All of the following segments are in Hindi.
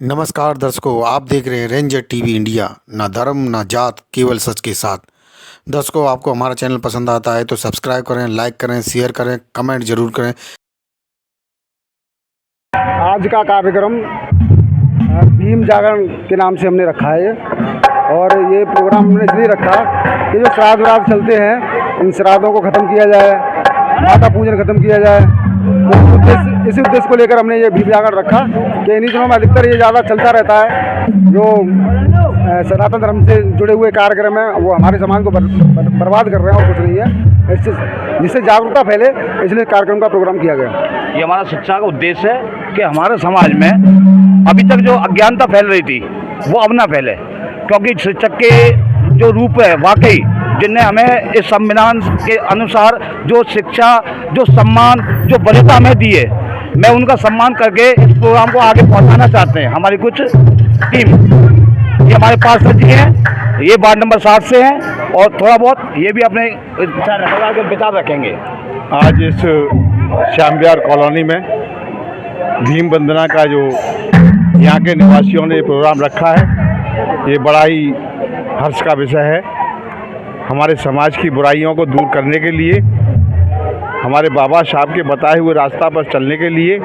नमस्कार दर्शकों, आप देख रहे हैं रेंजर टीवी इंडिया। ना धर्म ना जात, केवल सच के साथ। दर्शकों, आपको हमारा चैनल पसंद आता है तो सब्सक्राइब करें, लाइक करें, शेयर करें, कमेंट जरूर करें। आज का कार्यक्रम भीम जागरण के नाम से हमने रखा है और ये प्रोग्राम हमने इसलिए रखा कि जो श्राद्ध व्राद्ध चलते हैं, इन श्राद्धों को ख़त्म किया जाए, माता पूजन ख़त्म किया जाए। तो इसी उद्देश्य को लेकर हमने ये भीम जागरण रखा कि इन्हीं दिनों में अधिकतर ये ज़्यादा चलता रहता है। जो सनातन धर्म से जुड़े हुए कार्यक्रम हैं वो हमारे समाज को बर्बाद कर रहे हैं और कुछ नहीं है। जिससे जागरूकता फैले, इसलिए कार्यक्रम का प्रोग्राम किया गया। ये हमारा शिक्षा का उद्देश्य है कि हमारे समाज में अभी तक जो अज्ञानता फैल रही थी वो अब ना फैले, क्योंकि शिक्षक के जो रूप है वाकई जिनने हमें इस संविधान के अनुसार जो शिक्षा, जो सम्मान, जो वरीयता हमें दी है, मैं उनका सम्मान करके इस प्रोग्राम को आगे पहुंचाना चाहते हैं। हमारी कुछ टीम, ये हमारे पार्षद जी हैं, ये वार्ड नंबर 7 से हैं और थोड़ा बहुत ये भी अपने विचार रखेंगे। आज इस श्याम विहार कॉलोनी में भीम वंदना का जो यहाँ के निवासियों ने प्रोग्राम रखा है, ये बड़ा ही हर्ष का विषय है। हमारे समाज की बुराइयों को दूर करने के लिए, हमारे बाबा साहब के बताए हुए रास्ता पर चलने के लिए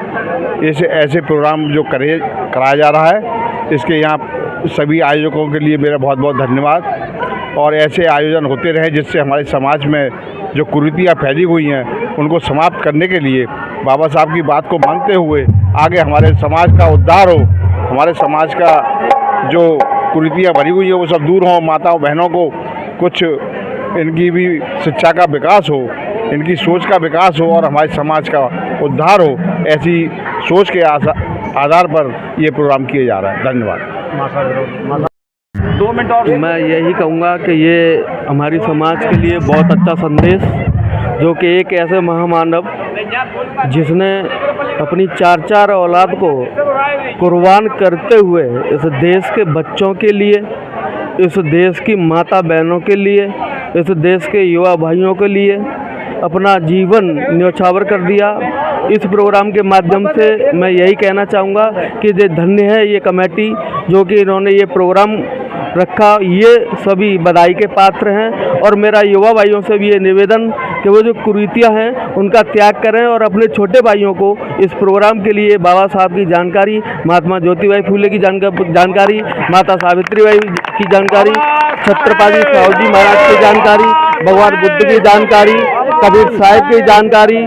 ऐसे प्रोग्राम जो कराया जा रहा है, इसके यहाँ सभी आयोजकों के लिए मेरा बहुत बहुत धन्यवाद। और ऐसे आयोजन होते रहे जिससे हमारे समाज में जो कुरीतियाँ फैली हुई हैं उनको समाप्त करने के लिए बाबा साहब की बात को मानते हुए आगे हमारे समाज का उद्धार हो, हमारे समाज का जो कुरीतियाँ भरी हुई है वो सब दूर हों, माताओं बहनों को कुछ इनकी भी शिक्षा का विकास हो, इनकी सोच का विकास हो और हमारे समाज का उद्धार हो। ऐसी सोच के आधार पर ये प्रोग्राम किया जा रहा है। धन्यवाद। 2 मिनट और मैं यही कहूँगा कि ये हमारी समाज के लिए बहुत अच्छा संदेश, जो कि एक ऐसे महामानव जिसने अपनी 4 औलाद को कुर्बान करते हुए इस देश के बच्चों के लिए, इस देश की माता बहनों के लिए, इस देश के युवा भाइयों के लिए अपना जीवन न्यौछावर कर दिया। इस प्रोग्राम के माध्यम से मैं यही कहना चाहूँगा कि ये धन्य है ये कमेटी जो कि इन्होंने ये प्रोग्राम रखा, ये सभी बधाई के पात्र हैं। और मेरा युवा भाइयों से भी ये निवेदन कि वो जो कुरीतियाँ हैं उनका त्याग करें और अपने छोटे भाइयों को इस प्रोग्राम के लिए बाबा साहब की जानकारी, महात्मा ज्योतिबाई फूले की जानकारी, माता सावित्रीबाई की जानकारी, छत्रपति साहू महाराज की जानकारी, भगवान बुद्ध की जानकारी, कबीर साहिब की जानकारी,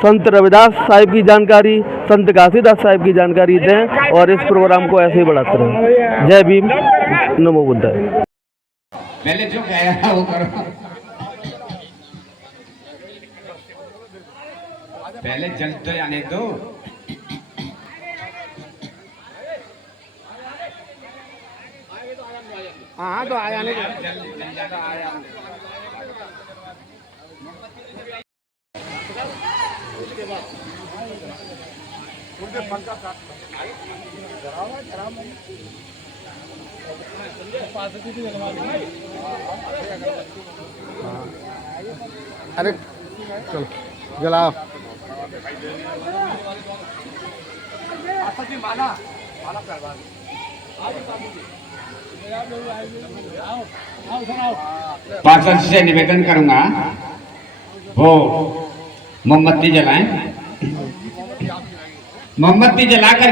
संत रविदास साहिब की जानकारी, संत घासीदास साहिब की जानकारी दें और इस प्रोग्राम को ऐसे ही बढ़ाते रहें। जय भीम, नमो बुद्धाय। पहले जो कहा वो करो, पहले जल तो आने दो। हाँ तो आया नहीं, अरे चलो जलाओ। पार्षद से निवेदन करूंगा वो मोमबत्ती जलाएं। मोमबत्ती जलाकर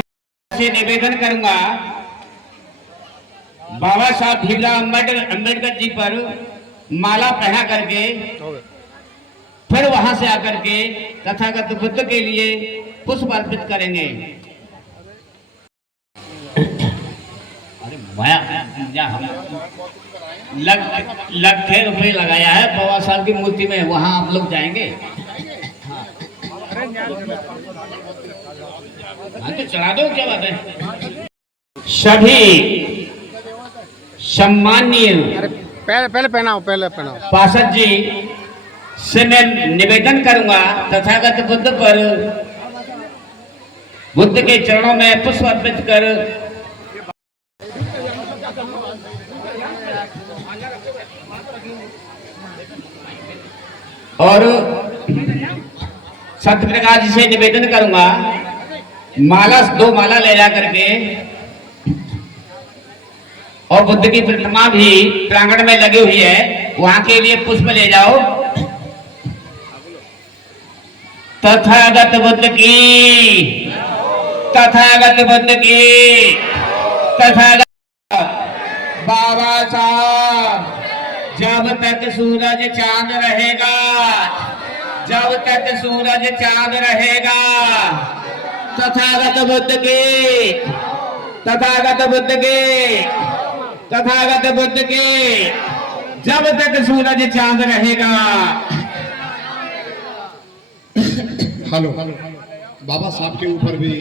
से निवेदन करूंगा बाबा साहब भीमराव अम्बेडकर जी पर माला पहना करके फिर वहां से आकर के तथागत बुद्ध के लिए पुष्प अर्पित करेंगे। अरे लग रुपये लगाया है बाबा साहब की मूर्ति में, वहां आप लोग जाएंगे। हाँ तो चढ़ा दो, क्या बात है। सभी सम्मानीय पहले पहनाओ पार्षद जी से मैं निवेदन करूंगा तथागत बुद्ध पर, बुद्ध के चरणों में पुष्प अर्पित कर और सत्य प्रकाश जी से निवेदन करूंगा 2 माला ले जा करके और बुद्ध की प्रतिमा भी प्रांगण में लगी हुई है, वहां के लिए पुष्प ले जाओ। तथागत बुद्ध की, तथागत बुद्ध की, तथागत। बाबा साहब, जब तक सूरज चांद रहेगा, जब तक सूरज चांद रहेगा, तथागत बुद्ध की, तथागत बुद्ध की, तथागत बुद्ध की, जब तक सूरज चांद रहेगा। हेलो, बाबा साहब के ऊपर भी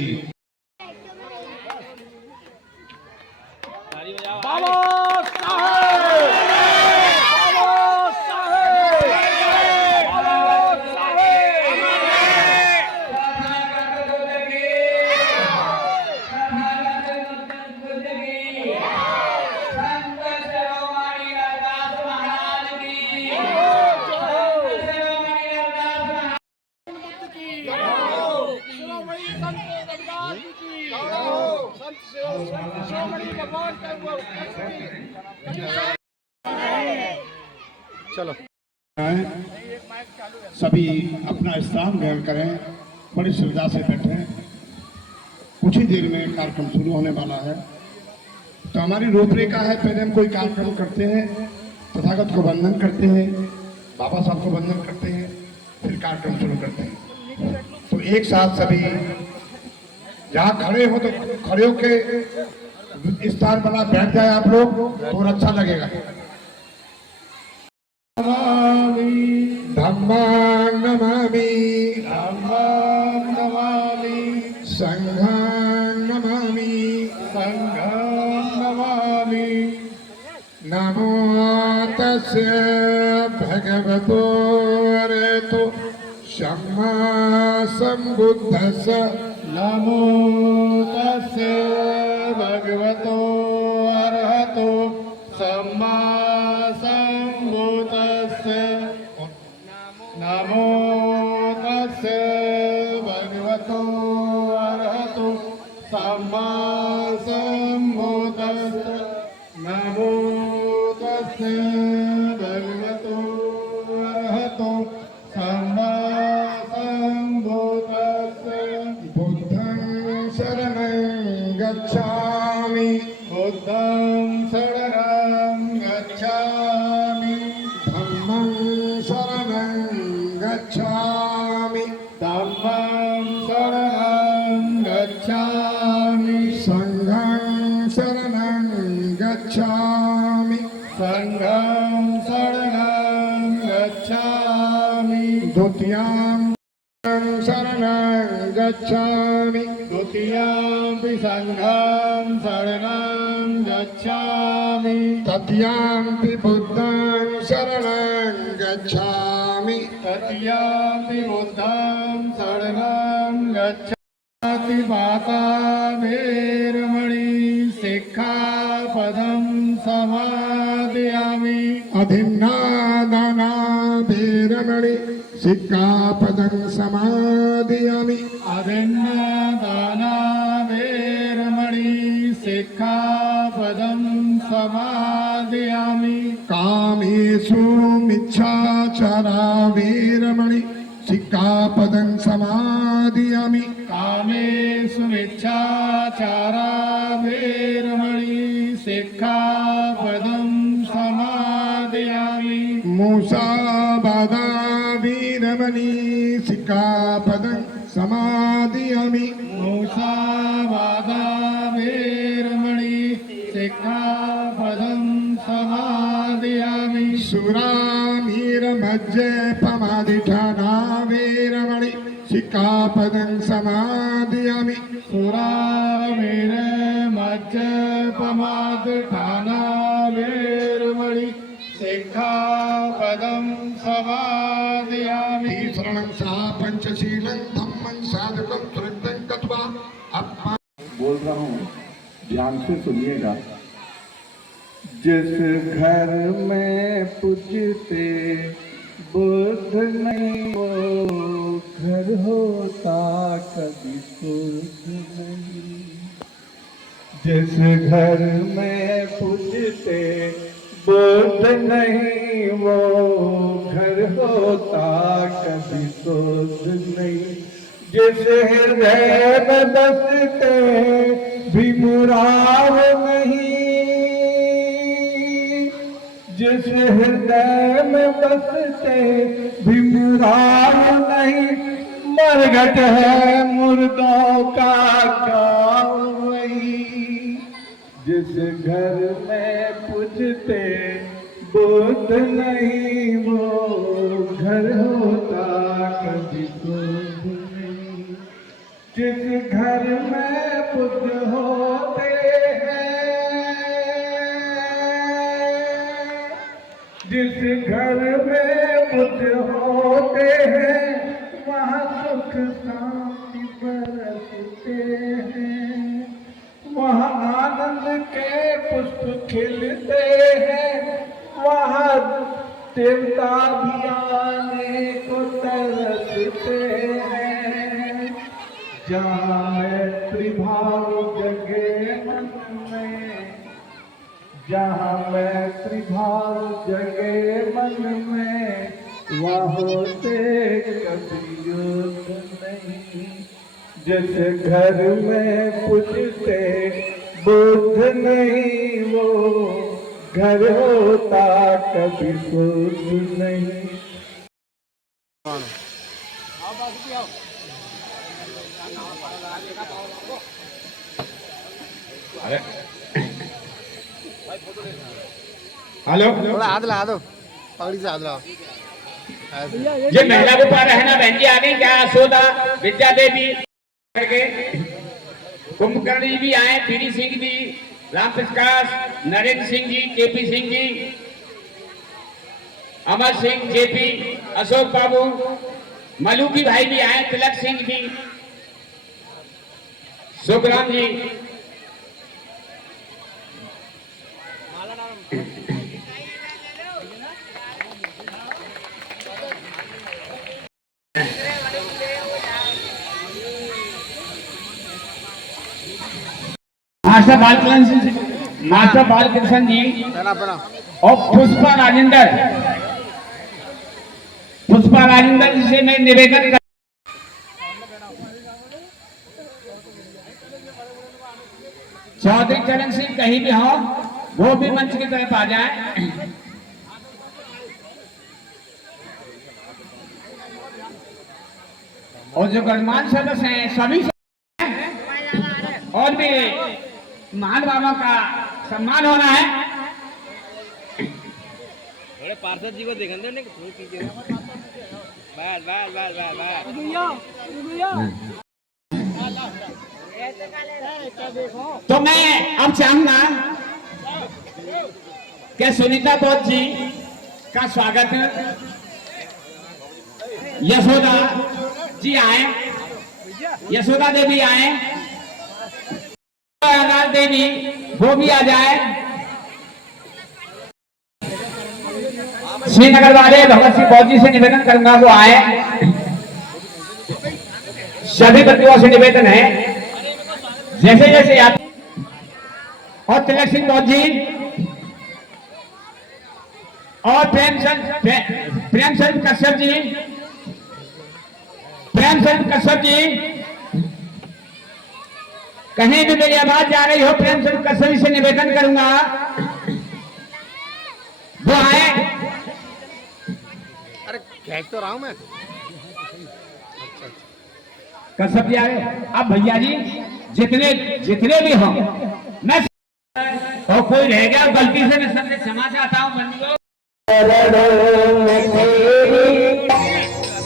चलो सभी अपना स्थान ग्रहण करें, बड़ी श्रद्धा से बैठें। कुछ ही देर में कार्यक्रम शुरू होने वाला है। तो हमारी रूपरेखा है, पहले हम कोई कार्यक्रम करते हैं, तथागत को वंदन करते हैं, बाबा साहब को वंदन करते हैं, फिर कार्यक्रम शुरू करते हैं। तो एक साथ सभी जहाँ खड़े हो तो खड़े होके स्थान बना बैठ जाए आप लोग, तो और अच्छा लगेगा। धम्मां नमामि, धम्मां नमामि, संघां नमामि, संघां नमामि। नमो तस्य भगवतो अरहतो सम्मा सम्बुद्धस्य। नमो तस्य भगवतो अरहतो सम्मा सम्बुद्धस्य। नमो तस्य भगवतो अरहतो सम्मा सम्बुद्धस्य। नमो तस्य भगवतो अरहतो सम्मा सम्बुद्धस्य। बुद्धं शरणं गच्छामि, बुद्धं शरणं गच्छामि, धम्मं शरणं गच्छामि, धम्मं शरणं गच्छामि, संघं शरणं गच्छामि, संघं शरणं गच्छामि। द्वितीयं शरणं गच्छामि, द्वितीयं संघं शरणं गच्छामि, तृतीयं बुद्धं शरणं गच्छामि, तृतीयं बुद्धं शरणं गच्छामि। माता वेरमणि सिक्खापदं समादयामि। अधिन्नादाना वेरमणि सिक्खापदं समादयामि। अधिन्नादाना वेरमणि सिक्खापदं समादयामि। कामेषु मिच्छाचारा वेरमणि सिक्खापदं समादयामि। कामेषु मिच्छाचारा वेरमणि सिक्खापदं समादयामि। मूसावादा वेरमणि सिक्खापदं समादयामि। मूसावादा वेरमणि सिक्खापदं समादयामि। सुरामीरमज्जपमादिठाना वेरमणि सिक्खापदं समादयामि। सुरामीरमज्जपमादिठाना वेरमणि सिक्खापदं समादयामि। शरणं सा पंचशीलं धम्मं साधुकं त्रिदं गत्वा। बोल रहा हूँ, ध्यान से सुनिएगा। जिस घर में पूजते बुद्ध नहीं वो घर होता कभी सुध नहीं। जिस घर में पूजते बुद्ध नहीं वो घर होता कभी शुद्ध नहीं। जिस हृदय में बसते भी मुराद नहीं, जिस हृदय में बसते भी मुराद नहीं, मरघट है मुर्दों का गाँव वही। जिस घर में पूजते बुद्ध नहीं वो घर होता कभी शुद्ध नहीं। जिस घर में बुद्ध होते हैं, जिस घर में बुद्ध होते हैं, वहाँ सुख शांति बरसते हैं, वहाँ आनंद के पुष्प खिलते हैं, वहाँ देवता भी आने को तरसते हैं। जहाँ मैत्री भाव जगे मन में, जहाँ मैत्री भाव जगे मन में, वहाँ होते कभी युद्ध नहीं। जिस घर में पूजते बुद्ध नहीं वो घर होता कभी शुद्ध नहीं। हेलो, थोड़ा हाथ लगा दो, पगड़ी से हाथ लगाओ। ये महिला को पा रहना बहन जी आ गई क्या? यशोदा, विद्या देवी करके कुंभकर्ण जी भी आए, पीरी सिंह जी, राम प्रकाश, नरेंद्र सिंह जी, केपी सिंह जी, अमर सिंह, जेपी, अशोक बाबू, मलूकी भाई भी आए, तिलक सिंह जी, सुखराम जी। मास्टर बालकृष्ण जी और पुष्पा राजेंद्र जी से मैं निवेदन कर, चौधरी चरण सिंह कहीं भी हो वो भी मंच की तरफ आ जाए। और जो गणमान्य सदस्य हैं सभी और भी महान बाबा का सम्मान होना है। थोड़े पार्षद जी को देखने देने बस बस बस बस तो मैं अब चाहूंगा कि सुनीता बौद्ध जी का स्वागत, यशोदा जी आए, यशोदा देवी आए, अनार देवी वो भी आ जाए, श्रीनगर वाले भगत सिंह बौद्ध जी से निवेदन करूंगा वो आए। सभी बच्चों से निवेदन है जैसे जैसे आते, और तिलक सिंह बौद्ध जी और प्रेमचंद कश्यप जी, प्रेमचंद कश्यप जी, कहीं भी मेरी आवाज जा रही हो, प्रेमचंद कश्यप से निवेदन करूंगा वो आए। अरे खींच तो रहा हूं मैं। कश्यप जी आए। अब भैया जी जितने भी हों, मैं और कोई रह गया गलती से मैं सबसे क्षमा चाहता हूँ बंधुओं।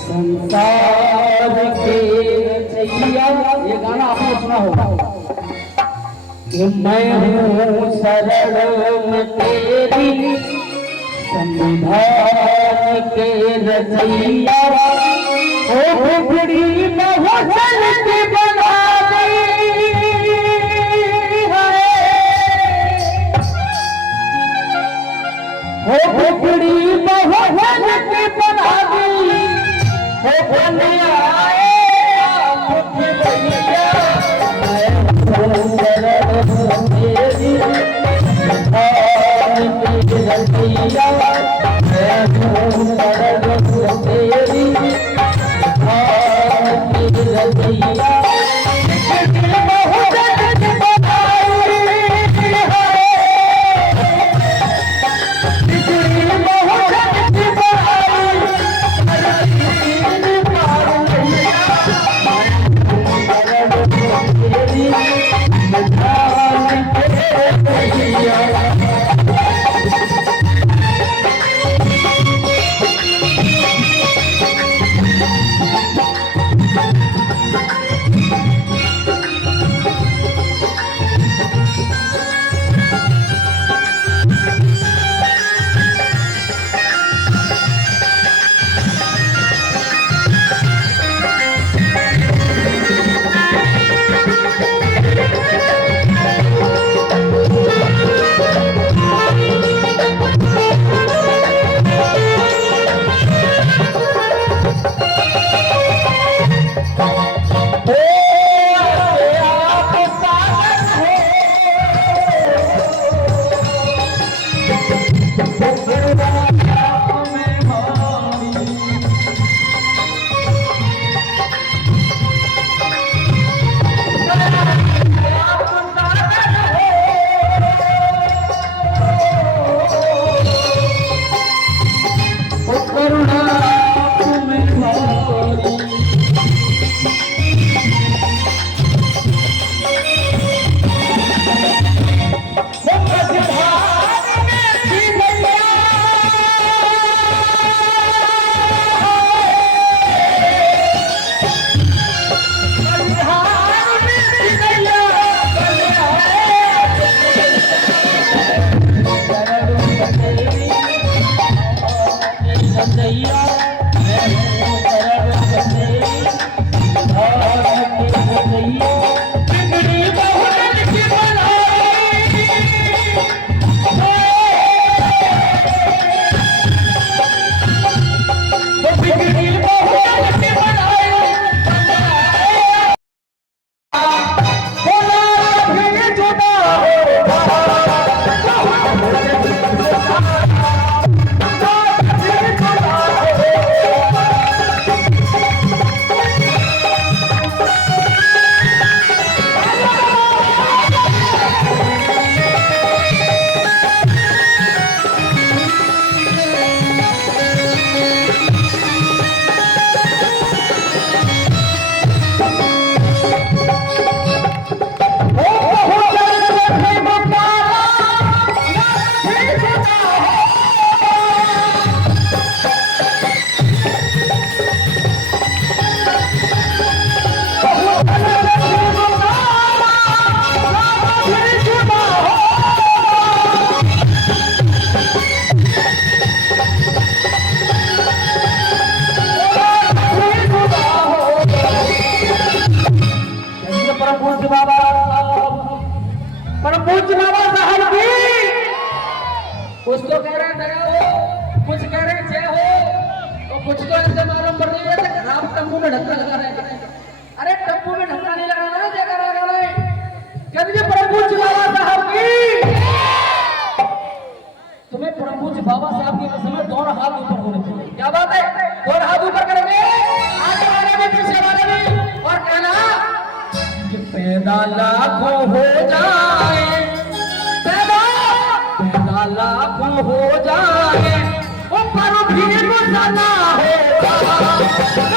संसार के ये गाना आपने सुना होगा कि मैं हूँ शरण में तेरी, संविधान के रचैया, ओ बिगड़ी न वचन के बना दी है, ओ बिगड़ी न वचन के बना दी, ओ बने आए आप खिलैया, मैं हूँ शरण पूज्य बाबा साहब की कुछ तो कह रहे हो, कुछ कह रहे जय हो, तो कुछ तो ऐसे मालूम पड़ रही है कि आप तंबू में ढक्का लगा रहे हैं। अरे तंबू में ढक्का नहीं लगाना है, जयकार लगाना है। कभी परम पूज्य बाबा साहब की, तुम्हें परम पूज्य बाबा साहब के समय दोनों हाथ ऊपर होने चाहिए। क्या बात है, दोनों हाथ ऊपर करेंगे, आगे वाले भी पीछे वाले भी, और कहना कि पैदा लाखों हो जाए, पैदा लाखों हो जाए, वो पर भी गुजारा होगा।